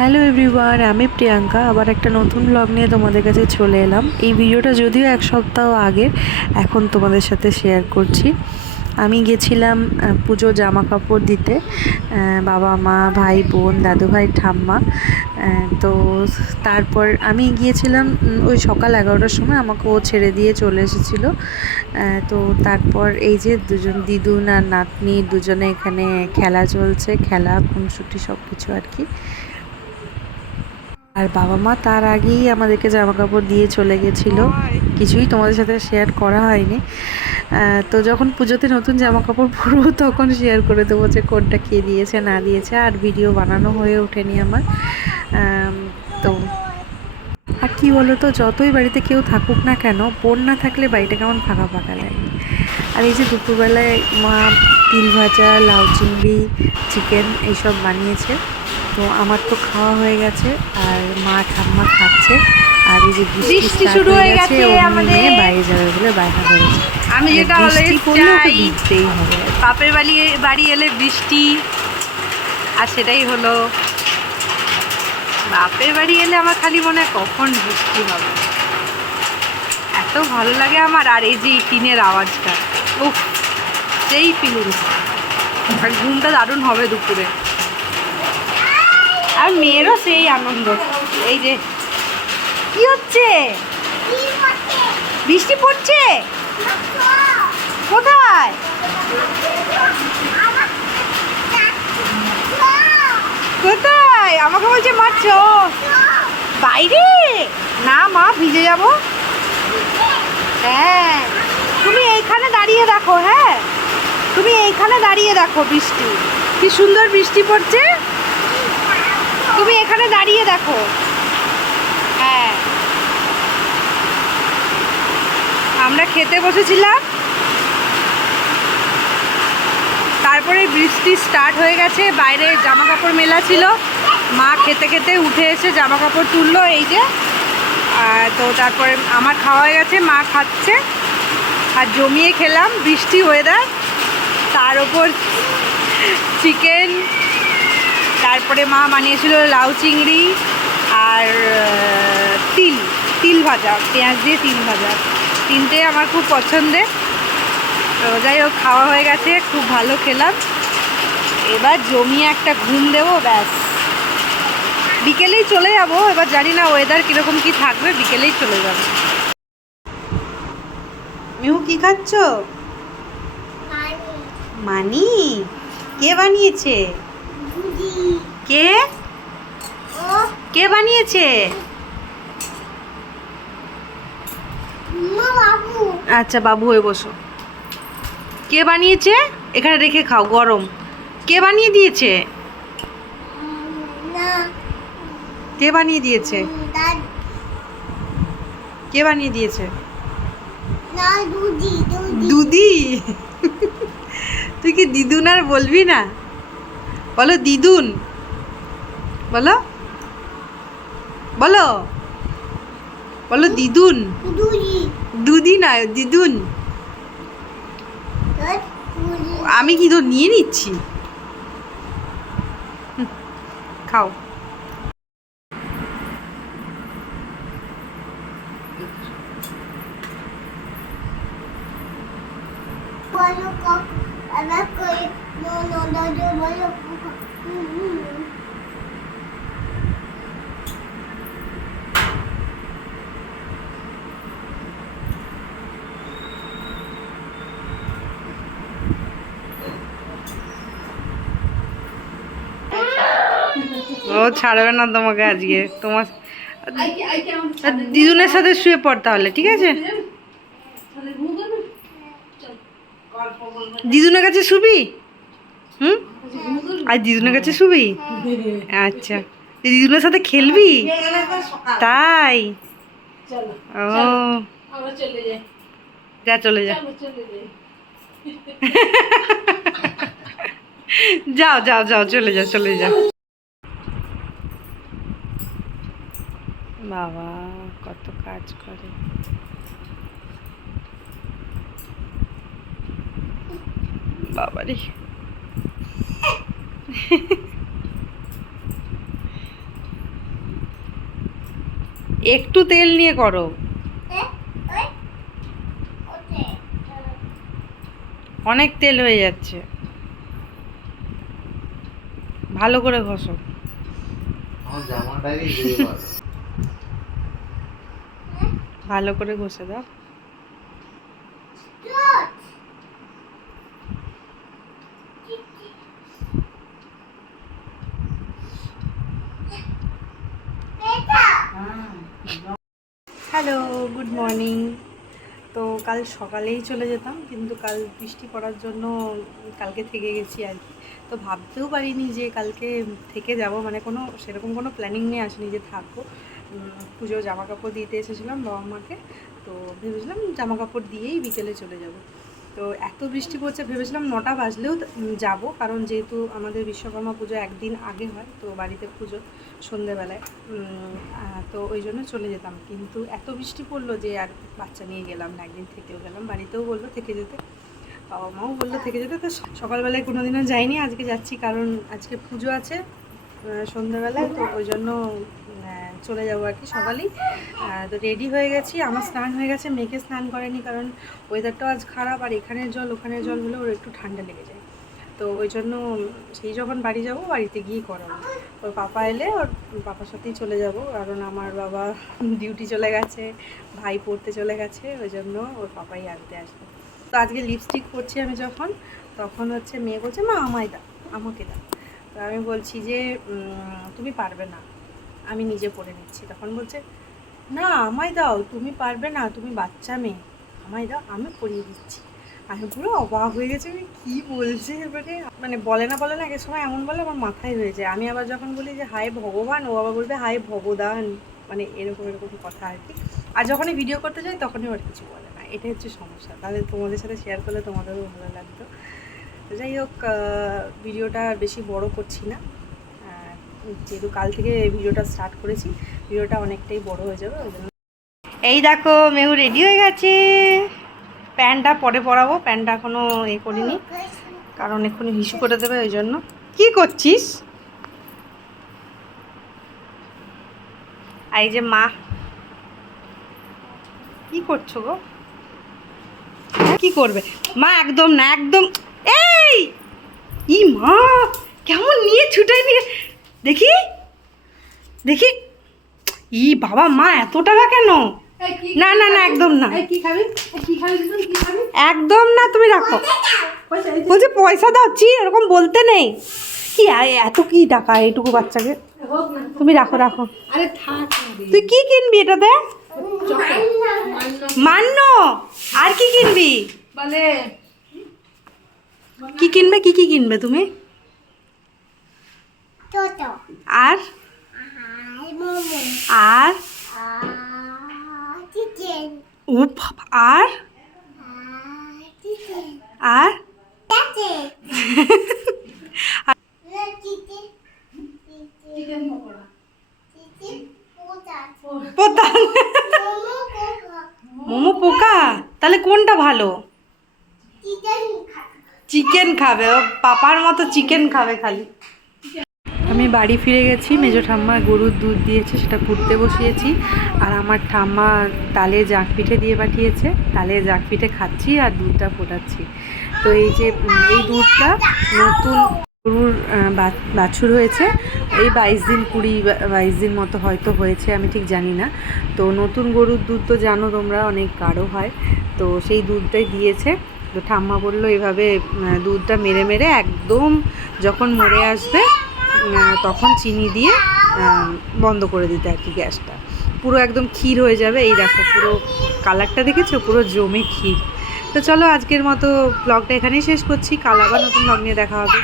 Hello everyone, আমি প্রিয়াঙ্কা আবার একটা নতুন ব্লগ নিয়ে তোমাদের কাছে চলে এলাম। এই ভিডিওটা যদিও এক সপ্তাহ আগে, এখন তোমাদের সাথে শেয়ার করছি। আমি গেছিলাম পুজো জামা কাপড় দিতে, বাবা মা ভাই বোন দাদু ভাই ঠাম্মা। তো তারপর আমি গিয়েছিলাম ওই সকাল 11টার সময়, আমাকে ও ছেড়ে দিয়ে চলে এসেছিলো। তো তারপর এই যে দুজন দিদুন আর নাতনি দুজনে এখানে খেলা চলছে, খেলা খুনসুটি সব কিছু আর কি। আর বাবা মা তার আগেই আমাদেরকে জামা কাপড় দিয়ে চলে গেছিলো, কিছুই তোমাদের সাথে শেয়ার করা হয়নি। তো যখন পুজোতে নতুন জামা কাপড় পরবো তখন শেয়ার করে দেবো যে কোনটা কে দিয়েছে না দিয়েছে, আর ভিডিও বানানো হয়ে ওঠেনি আমার। তো আর কি বলো তো, যতই বাড়িতে কেউ থাকুক না কেন, বোন না থাকলে বাড়িটা কেমন ফাঁকা ফাঁকা লাগে। আর এই যে দুপুরবেলায় মা তিল ভাজা, লাউ চিংড়ি, চিকেন এইসব বানিয়েছে। তো আমার তো খাওয়া হয়ে গেছে, আর মা ঠাম্মা খাচ্ছে। আর এই যে বৃষ্টি শুরু হয়ে গেছে, আমাদের বাইরে যাবে বলে বায়না করেছে। আমি যেটা বৃষ্টি পড়লে তো ভিজতেই হবে। বাপের বাড়ি এলে বৃষ্টি, আর সেটাই হলো। বাপের বাড়ি এলে আমার খালি মনে হয় কখন বৃষ্টি হবে, এত ভালো লাগে আমার। আর এই যে টিনের আওয়াজটা, উফ, সেই ফিলিংস। আর ঘুমটা দারুণ হবে দুপুরে, আর মেয়েরও সেই আনন্দ। এই যে কি হচ্ছে, বৃষ্টি পড়ছে কোথায়? কোথায়? আমাকে বলছে মা চ বাইরে। না মা, ভিজে যাব। হ্যাঁ, তুমি এইখানে দাঁড়িয়ে দেখো। হ্যাঁ, তুমি এইখানে দাঁড়িয়ে দেখো, বৃষ্টি কি সুন্দর বৃষ্টি পড়ছে। তুমি এখানে দাঁড়িয়ে দেখো। হ্যাঁ, আমরা খেতে বসেছিলাম, তারপরে বৃষ্টি স্টার্ট হয়ে গেছে। বাইরে জামা কাপড় মেলা ছিল, মা খেতে খেতে উঠে এসে জামা কাপড় তুললো। এই যে তো তারপরে আমার খাওয়া হয়ে গেছে, মা খাচ্ছে, আর জমিয়ে খেলাম। বৃষ্টি ওয়েদার, তার ওপর চিকেন, তারপরে মা বানিয়েছিল লাউ চিংড়ি আর তিল ভাজা, পেঁয়াজ দিয়ে তিল ভাজা। তিনটে আমার খুব পছন্দের। তো যাই হোক, খাওয়া হয়ে গেছে, খুব ভালো খেলাম। এবার জমিয়ে একটা ঘুম দেবো, ব্যাস। বিকেলেই চলে যাব, এবার জানি না ওয়েদার কীরকম কি থাকবে, বিকেলেই চলে যাব। মিহু কি খাচ্ছ? মানি? কে বানিয়েছে? কে কে বানিয়েছে? আচ্ছা, বাবু হয়ে বসো। কে বানিয়েছে? এখানে রেখে খাও, গরম। কে বানিয়ে দিয়েছে? কে বানিয়ে দিয়েছে? কে বানিয়ে দিয়েছে? দুদি। তুই কি দিদুন আর বলবি না? বলো দিদুন, বলো বলো বলো দিদুন। দুদি না, দিদুন। আমি কি তো নিয়ে নিচ্ছি, খাও। ও ছাড়বে না তোমাকে আজকে। তোমার দিদুনের সাথে শুয়ে পড় তাহলে, ঠিক আছে? দিদুনের কাছে শুবি? হুম, আর দিদুনের কাছে শুবি? আচ্ছা, দিদুনের সাথে খেলবি? তাই? ও, যা চলে যা। যাও যাও যাও, চলে যাও চলে যাও। বাবা কত কাজ করে। বাবারে একটু তেল নিয়ে করো। অনেক তেল হয়ে যাচ্ছে, ভালো করে ঘষো। ভালো করে ঘষে দাও। Hello, good morning. তো কাল সকালেই চলে যেতাম, কিন্তু কাল বৃষ্টি পড়ার জন্য কালকে থেকে গেছি আর কি। তো ভাবতেও পারিনি যে কালকে থেকে যাব, মানে কোনো সেরকম কোনো প্ল্যানিং নিয়ে আসিনি যে থাকবো। পুজো জামা কাপড় দিতে এসেছিলাম বাবা মাকে, তো ভেবেছিলাম জামা কাপড় দিয়েই বিকেলে চলে যাব। তো এত বৃষ্টি পড়ছে, ভেবেছিলাম 9টা বাজলেও যাব, কারণ যেহেতু আমাদের বিশ্বকর্মা পুজো একদিন আগে হয়, তো বাড়িতে পুজো সন্ধেবেলায়, তো ওই জন্য চলে যেতাম। কিন্তু এত বৃষ্টি পড়লো যে আর বাচ্চা নিয়ে গেলাম না, একদিন থেকেও গেলাম। বাড়িতেও বললো থেকে যেতে, বাবা মাও বললো থেকে যেতে। তো সকালবেলায় কোনো দিনও যাইনি, আজকে যাচ্ছি, কারণ আজকে পুজো আছে সন্ধ্যাবেলায়, তো ওই জন্য চলে যাবো আর কি সকালেই। তো রেডি হয়ে গেছি, আমার স্নান হয়ে গেছে, মেয়েকে স্নান করেনি, কারণ ওয়েদারটাও আজ খারাপ, আর এখানের জল ওখানের জল হলে ওর একটু ঠান্ডা লেগে যায়। তো ওই জন্য সেই যখন বাড়ি যাব, বাড়িতে গিয়ে করাবো। ওর পাপা এলে ওর পাপার সাথেই চলে যাব, কারণ আমার বাবা ডিউটি চলে গেছে, ভাই পড়তে চলে গেছে, ওই জন্য ওর পাপাই আনতে আসবে। তো আজকে লিপস্টিক পরছি আমি যখন, তখন হচ্ছে মেয়ে বলছে মা আমায় দাও, আমাকে দাও। তো আমি বলছি যে তুমি পারবে না, আমি নিজে পরে নিচ্ছি। তখন বলছে না আমায় দাও, তুমি পারবে না, তুমি বাচ্চা মেয়ে, আমায় দাও, আমি পরিয়ে দিচ্ছি। আমি পুরো অবাক হয়ে গেছি, আমি কী বলছে এবারে। মানে বলে না এক সময় এমন বলে আমার মাথায় হয়ে যায়। আমি আবার যখন বলি যে হায় ভগবান, ও আবার বলবে হায় ভগদান, মানে এরকম কথা আর কি। আর যখনই ভিডিও করতে যাই তখনই ওর কিছু বলে না, এটাই হচ্ছে সমস্যা। তাহলে তোমাদের সাথে শেয়ার করলে তোমাদেরও ভালো লাগতো। তো যাই হোক, ভিডিওটা বেশি বড় করছি না, যেহেতু কাল থেকে ভিডিওটা স্টার্ট করেছি, ভিডিওটা অনেকটাই বড় হয়ে যাবে, ওই জন্য। এই দেখো মেহু রেডি হয়ে গেছে, প্যান্টটা পরে পরাবো, প্যান্টটা এখনো করিনি, কারণ এক্ষুনি হিসু করে দেবে, ওই জন্য। কি করছিস? এই যে মা, কি করছো গো? কি করবে মা? একদম না, একদম। এই ই মা, কেমন নিয়ে ছুটাই নিয়ে, দেখি দেখি। ই বাবা, মা এত টাকা কেন? না না না, একদম না, একদম না, তুমি রাখো। বলছি পয়সা দাচ্ছি, এরকম বলতে নেই। কি এত কি টাকা এইটুকু বাচ্চাকে? তুমি রাখো রাখো। তুই কি কিনবি এটাতে? মান্য। আর কি কিনবি? কি কিনবে, কি কিনবে তুমি? আর আর ও বাবা, আর আর মোমো পোকা? তাহলে কোনটা ভালো? চিকেন খাবে, ও পাপার মতো চিকেন খাবে খালি। আমি বাড়ি ফিরে গেছি, মেজো ঠাম্মা গরুর দুধ দিয়েছে, সেটা কুটতে বসিয়েছি। আর আমার ঠাম্মা তালে জাক পিঠে দিয়ে পাঠিয়েছে, তালে জাক পিঠে খাচ্ছি আর দুধটা ফোটাচ্ছি। তো এই যে এই দুধটা নতুন গরুর বাছুর হয়েছে, এই 22 দিন 22 দিন মতো হয়তো হয়েছে, আমি ঠিক জানি না। তো নতুন গরুর দুধ তো জানো তোমরা, অনেক গাঢ় হয়, তো সেই দুধটাই দিয়েছে। তো ঠাম্মা বললো এভাবে দুধটা মেরে মেরে একদম যখন মরে আসবে তখন চিনি দিয়ে বন্ধ করে দিতে আর কি গ্যাসটা, পুরো একদম ক্ষীর হয়ে যাবে। এই দেখো পুরো কালারটা দেখেছো, পুরো জমে ক্ষীর। তো চলো আজকের মতো ব্লগটা এখানেই শেষ করছি, কাল আবার নতুন ব্লগ নিয়ে দেখা হবে।